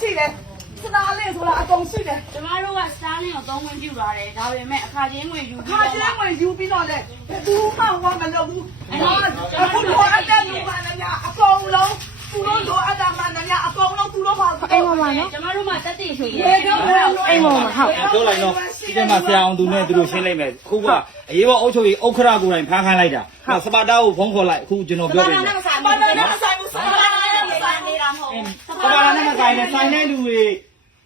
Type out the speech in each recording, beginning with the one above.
ရှိတယ်စတားလေးဆိုတာအကုန်ရှိတယ်ကျမတို့ကစတားလင်းကိုသုံးဝင်ပြူလာတယ်ဒါပေမဲ့အခါချင်းငွေယူခါကျဲဝင်ယူပြီးတော့လေဘူးမှဝမလုပ်ဘူးအခုလိုအပ်တဲ့လူမှလည်းများအကုန်လုံးသူတို့လိုအပ်တာမှလည်းများအကုန်လုံးသူတို့ပါအိမ်ပေါ်မှာနော်ကျမတို့မှတက်တည်ရှိဘတယ်ယ်တော့မှအိမ်ပေါ်မှာဟုတ်ပြောလိုက်တော့ဒီထဲမှာဆရာအောင်သူနဲ့သူတို့ရှင်းလိုက်မယ်အခုကအရေးပေါ်အုပ်ချုပ်ရေးဥက္ခရာကိုယ်တိုင်ဖမ်းခိုင်းလိုက်တာစပါတာကိုဖုန်းခေါ်လိုက်အခုကျွန်တော်ပြောပြမယ်ဘာလို့လဲမဆိုင်ဘူးဆိုင်ပါလားဆိုင်နေတာ မဟုတ်စပါတာနဲ့မဆိုင်နဲ့ဆိုင်တဲ့လူတွေ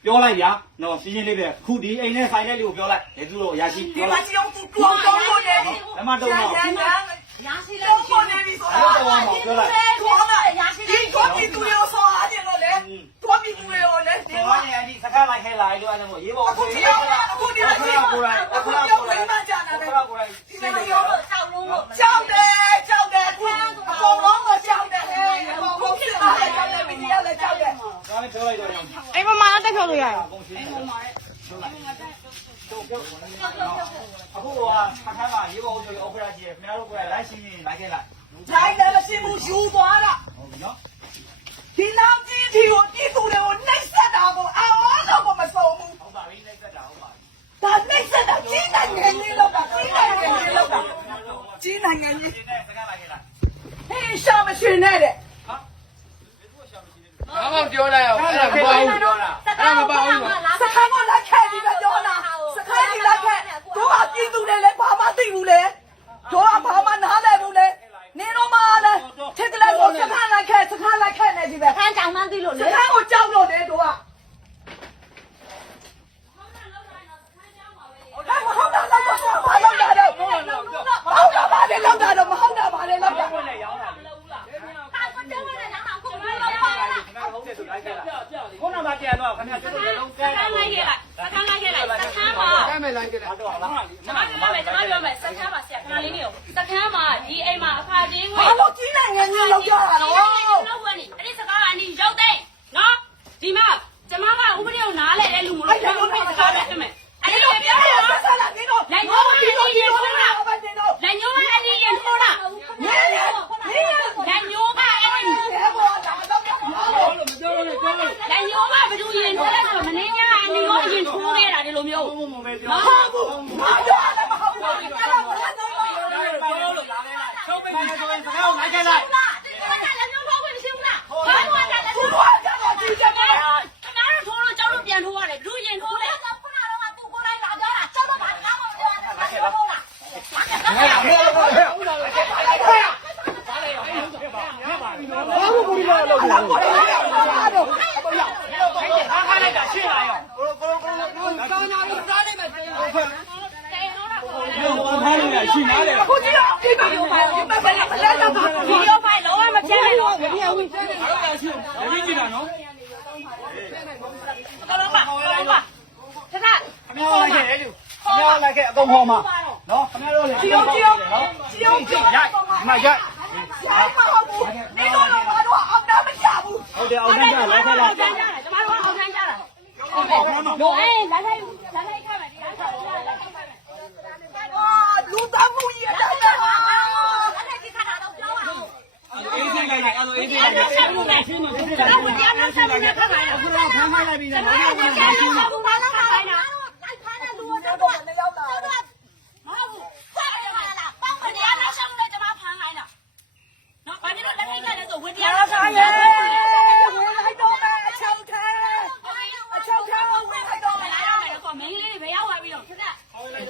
ပြောလိုက်ဗျာနော်ရှင်းရှင်းလေးပဲခုဒီအိမ်နဲ့ဆိုင်တဲ့လူကိုပြောလိုက်လေသူတို့အရာရှိဒီပြောမှာလိုက်ကြည့်အောင်သူတော်တော်လို့နေပြီလက်မတော့တော့ရန်ရန်ရာရှိလဲတော့ပေါ်နေပြီဆိုတာတော့တော့ပြောလိုက်ခေါ်လာရာရှိဒီကောပြီသူရောဆောအားတယ်လို့လေကောပြီသူရောလေဒီဒီမှာမှာနေအဒီစကားလိုက်ခဲလိုက်လို့အဲ့လိုရေးပေါ် အခုဒီရောအခုဒီရောကိုယ်တိုင်အခုဒီရောဝင်မှကြာနေတယ် ကိုယ်တိုင် ဒီလိုရောတောက်လုံးလို့ကြောက်တယ်ကြောက်တယ်အခုအကုန်လုံးကကြောက်တယ်ဟဲ့အကုန်လုံးဖြစ်လာတယ်ကြောက်တယ်မင်းရလည်းကြောက် တယ်ဒါလည်းပြောလိုက်တော့အိမ်ပေါ်မှာတက်ဖြုတ်လို့ရတယ်အကုန်ရှင်းတယ်အခုကခါခါမှာရေးပေါ်အုပ်ချုပ်ရေးဥက္ခရာရှိတယ်ခင်ဗျားတို့ကလိုက်ရှင်းရင်လိုက်ခဲ့လိုက်လိုက်တယ်မရှိဘူးယူသွားတာဟုတ်ပြီနော်ဒီနောက်ကြီးဒီကိုပြည်သူတွေကိုနှိပ်စက်တာကိုအော်တော့ကိုမစုံဘူးဟုတ်ပါပြီလိုက်သက်တာဟုတ်ပါပြီဒါနှိပ်စက်တာကြီးနိုင်ငံလေးလောက်တာကြီးနိုင်ငံလေးလောက်တာကြီးနိုင်ငံလေးဒီနဲ့စကားလိုက်ခဲ့လိုက်ဟေးရှာမရှင်နဲ့တဲ့ဘာမှပြောလိုက်အောင်အဲ့ ဒါမပေါ့ဘူးပြောတာအဲ့ဒါမပေါ့ဘူးနော်စခန်းကလက်ခဲဒီကပြောတာစခန်းကြီးလက်ခဲတို့ကပြည်သူတွေလည်းဘာမှသိဘူးလေတို့ကဘာမှနားလည်ဘူးလေနေတော့မှလည်းထက်ကလေးကိုစခန်းလက်ခဲစခန်းလက်ခဲနေပြီပဲခန်းတောင်မှန်းသိလို့စလေ ခန်းကိုကြောက်လို့လေတို့ကမဟုတ်တာလောက်တော့ဘာလောက်တာတော့မဟုတ်တာဘာလဲလောက်တာတော့မဟုတ်တာဘာလဲလောက်တာ ဘယ်နဲ့ရောင်းတာလဲ ကျမတို့ပါလာ ခင်ဗျားဟုတ်တယ်ဆိုလိုက်ခဲ့လိုက်ခုနကပြန်တော့ခင်ဗျားတို့လည်းလုံးစကဲကန်းလိုက်ခဲ့လိုက်စကန်းလိုက်ခဲ့လိုက်စကန်းမှာကဲမယ်လိုက်ကြတယ်တော့လားကျမပြောမယ်ကျမပြောမယ်စကန်းမှာဆရာခဏလေးနေကိုစကန်းမှာဒီအိမ်မှာအခါချင်းငွေဘာလို့ကြီးနိုင်ငံကြီးလောက်ကြတာတော့ လောက်ဝင်နေအဲ့ဒီစကားကအနီရောက်တဲ့နော်ဒီမှာကျမကဥပဒေကိုနားလဲတဲ့လူမလို့ကျွန်တော်ပြစကားပဲဖြစ်မယ်အဲ့ဒီ ဒီ လို လို ပြော ပြော ရ ရ အောင် ဆက်လာနေတော့ဒီလိုဒီလိုဒီလိုလာပါနေတော့ လက်ညိုးကအနီရင်ထိုးတာ နေနေနေ လက်ညိုးကအနီ နေဘောလာတော့ပြော လို့မပြောလို့ပြောလို့ လက်ညိုးကဘယ်သူရင်ထိုးလဲဆိုတော့မင်းညာအနီရောအရင်ထိုးခဲ့တာဒီလို မျိုးဘုံဘုံပဲပြောမဟုတ်ဘူးမပြောလည်းမဟုတ်ဘူးအဲ့ဒါမလားတော့ပြောလို့လာခဲ့လိုက်ချုပ်ပိတ်နေဆိုရင်စကားကိုလိုက်ခဲ့လိုက်လက်ညိုးထိုးခွင့်မရှိဘူးလားဘာလို့က မ်းလို့လဲရှင်းလာတယ်ကိုကြီးကဒီမှာဒီမှာဒီမှာဘယ်လာဘယ်လာတော့ဗီဒီယိုဖိုင်လုံးဝမပြတ်နဲ့တော့ရင်းကြည့်တာနော်အကုန်လုံးပါအကုန်လုံးပါခဏခင်ဗျားလိုက်ခဲ့လေခင်ဗျားလိုက်ခဲ့အကုန်ဟောမှာနော်ခင်ဗျားတို့လည်းဒီလိုဒီလိုဒီလိုဒီလိုရိုက်မရိုက်ရိုင်းမဟုတ်ဘူးနေတော့တော့ဘာတော့အောက်တာမချဘူးဟုတ်တယ်အောင်တန်းကြလိုက်ခဲ့လိုက်ကျန်ကြတယ်ကျမတို့အောင်ဆန်းကြတာဟုတ်ကဲ့တို့အေးလက်လိုက်လက်လိုက်ခါမယ်ဒီလိုက်ခါမယ်လက်လိုက်ခါမယ် အာလူသားမှုရတာရပါ အေးစိ တ်လိုက်လိုက်အဲ့လိုအေးစိတ်လိုက်လိုက်ဆက်မှုနဲ့ရှင်းမှာကျွန်တော်ဝင်တရားနောက်ဆက်မှုနဲ့ခါမယ်အခုတော့ဖမ်းခိုင်းလိုက်ပြီကျွန်နော်တော်ကကြားရမှာဘူးဘာလို့ခါခိုင်းတာတော့မရောက်လာမဟုတ်ဘူးဆက်ရမှာလားပေါင်းဝင်တရားနောက်ဆက်မှုနဲ့ကျွန်မဖမ်းခိုင်းတာနော်ဘာလို့လက်ထိုက်ကလည်းဆိုဝင်တရားနောက်ဆက်မှု ရဲ နဲ့ ဝင်လိုက်တော့မယ်အချောက်ထဲအချောက်ထဲဝင်လိုက်တော့မယ် လာရမယ်ကောမင်းလေးတွေဘယ်ရောက်သွားပြီတော့ဆက်ဆက်လိုက်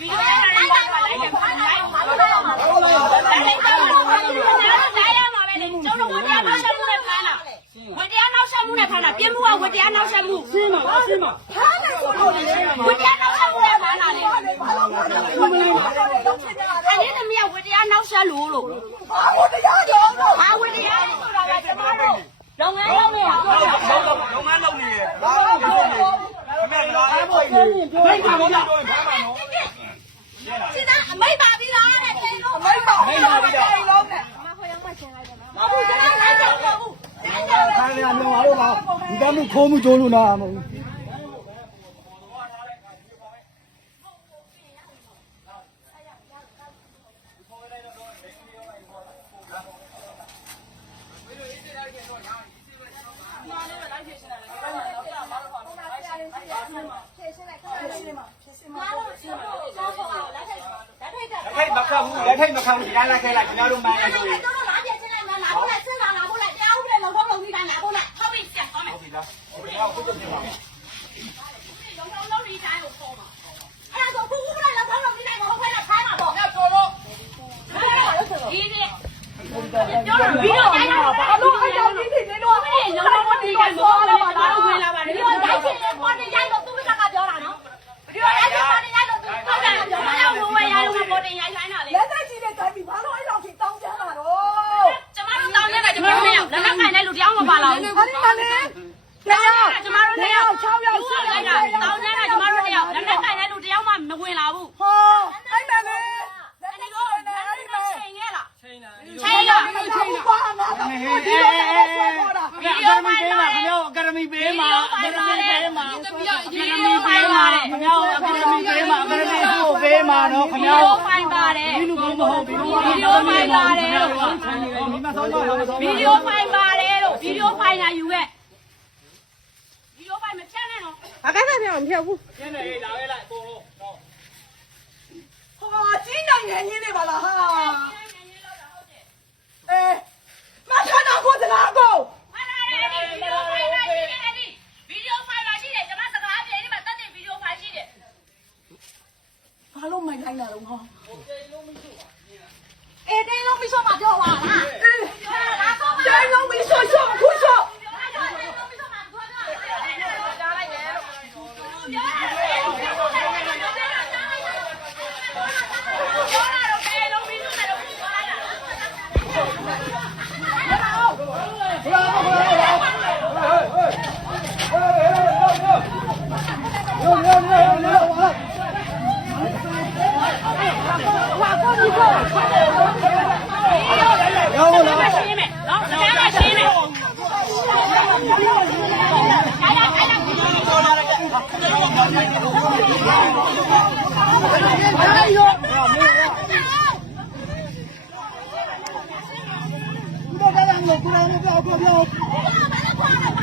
ဗီဒီယိုရိုက်တာလိုက်ပါလိုက်တယ်ဖမ်းလိုက်ပါလိုက်လိုက်ပါလိုက်ရမှာပဲလေကျွန်တော်ဝင်တရားနောက်ဆက်မှုနဲ့ဖမ်းတာဝင်တရား နောက်ဆက်မှုနဲ့ဖမ်းတာပြင်းမှုကဝင်တရားနောက်ဆက်မှုရှင်းပါရှင်းပါဝတရားနောက်ဆက်မှုနဲ့ပါလာလေဘာလို့ဘာလို့လောက်ဖြစ်နေတာလဲအဲ့ဒီသမီးကဝတရားနောက်ဆက်လို့လို့ဘာလို့တရားကြောင်းတော့ဟာဝတရားဆိုတာကကျမတို့လုပ်ငန်းလုပ်နေတာပြောတာလုံးမလုံးနေတယ်ဘာလို့ပြောနေခင်ဗျားလာအဲ့ပေါ်နေမိတ်ပါဘောတော့ဖမ်းပါနော်စီသားအမိတ်ပါပြီလားတဲ့တေလို့အမိတ်ပါမိတ်ပါပြီးတော့လုံး လူတမှုခိုးမှုတိုးလို့နာမဟုတ်ဘူးလက်ထိုက်မခံဘူးလက်ထိုက်မခံဘူးဒီတိုင်းလိုက်ခဲလိုက်ခင်ဗျားတို့မှန်းလိုက်လို့ ဆက်သွားမယ်ဒီလားဟိုကတော့ကိုကျင်းပါလုံတော့လုံပြီးတိုင်းကိုပေါ်မှာအဲ့ဒါဆိုခုခုလိုက်လာတော့လုံပြီးတိုင်းကိုဟုတ်ခွဲလာခိုင်းမှာပေါ့ညတော်လို့ဒီဒီပြောတော့ဗီဒီယိုတိုင်းတော့ဘာဘာလို့လို့အဲ့အဲ့ဒါလိုဒီဒီနေတော့ဒီလုံတော့ဒီတိုင်းပေါ်လာပါတော့ဝင်လာပါလေဒီလိုတိုင်းချင်းပေါ်နေရိုက်တော့သူကကပြောတာနော်ဒီလိုတိုင်းချင်းပေါ်နေရိုက်တော့သူဟုတ်တယ်ပြောတာတော့ဝယ်ရလို့ပေါ်နေရိုက်လိုက်တာလေလက်သက်ကြီးတဲ့တိုင်းပြီးဘာလို့အဲ့လောက်ထိတောင်းချမ်းလာတော့ကျမတို့တောင်းနေတာကျမတို့လည်းလက်နက်ခံတဲ့လူတယောက်မပါလာဘူးဟာဒီမှာ လေတရားကျမတို့လည်း6ယောက်ရှိရှိလိုတယ်က်တာတောင်းနေတာကျမတို့လည်းလက်နက်ခံတဲ့လူတယောက်မှမဝင်လာဘူးဟောအဲ့မဲ့လေလက်အဲ့သက်ဒီကြီးတော့တဲ့အဲ့အဲ့ဒီဒီတော့မဲ့ချိန်ခဲ့လားချိန်တာချိန်လားချိန်ပါနာတော့ဒီလိုတော့ဆွဲပေါ်တာဗီဒီယိုဖိုင်လာတယ်ခင်ဗျားအကယ်ဒမီပေးမှာအကယ်ဒမီပေးမှာဗီဒီယိုဖိုင်လာတယ်ခင်ဗျားအကယ်ဒမီပေးမှာအကယ်ဒမီကိုပေးမှာနော်ခင်ဗီဗျားဒီယိုဖိုင်ပါတယ်ဒီလူဘုံမဟုတ်ဘူးဗီဒီယိုဖိုင်ပါတယ်ဒီမှာဆောင်းတော့ဆောင်းဗီဒီယိုဖိုင်ပါတယ်လို့ဗီဒီယိုဖိုင်လာယူခဲ့ဗီဒီယိုဖိုင်မဖြ တ်နဲ့နော်အကဲဆက်ပြောင်းမဖြုတ်ဘူးကျင်းနေလာခဲ့လိုက်အကုန်လုံးတော့ဟာကြီးနိုင်ငယ်ကြီးနေပါလားဟာအဲမဆန်းတော့ကိုစကားကို ဟာလာတယ်ဗီဒီယိုဖိုင်လာရှိတယ်ဒီဗီဒီယိုဖိုင်လာရှိတယ်ကျွန်မစကားပြေဒီမှာတက်တဲ့ဗီဒီယိုဖိုင်ရှိတယ် ဘာလို့မိုက်တိုင်းလာတော့ဟော အေးတင်းလုံးပြီးဆိုမှပြောပါလား အေးတိုင်းလုံးပြီးဆော့ဆော့ခုဆော့ ဘာ